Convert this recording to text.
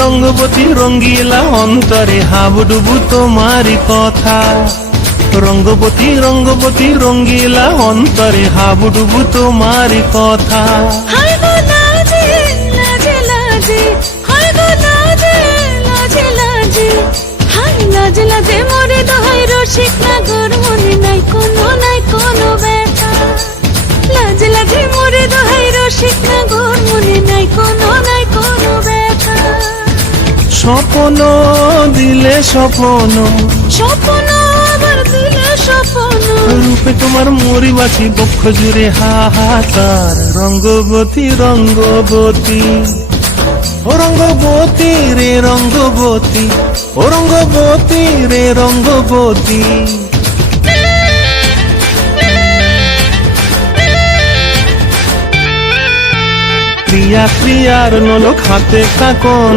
রঙ্গবতী রঙ্গিলা অন্তরে হাবুডুবু তোমারই কথা। রঙ্গবতী রঙ্গবতী রঙ্গিলা অন্তরে হাবুডুবু তোমারই কথা। হায় গো লাজে লাজে লাজে, হায় গো লাজে লাজে লাজে, হায় লাজে লাজে মোরে দোহাই রসিক নাগর মনে নাই কোনো ব্যথা। লাজে লাজে মোরে দোহাই রসিক নাগর মনে নাই কোনো ব্যথা। স্বপ্ন দিলে স্বপ্ন, স্বপ্ন আবার দিলে স্বপ্ন, রূপে তোমার মরি বাঁচি বক্ষ জুড়ে হাহাকার। রঙ্গবতী রঙ্গবতী ও রঙ্গবতী রে রঙ্গবতী, ও রঙ্গবতী রে রঙ্গবতী। ক্রিয়া ক্রিয়ার নলক হাতে কাকন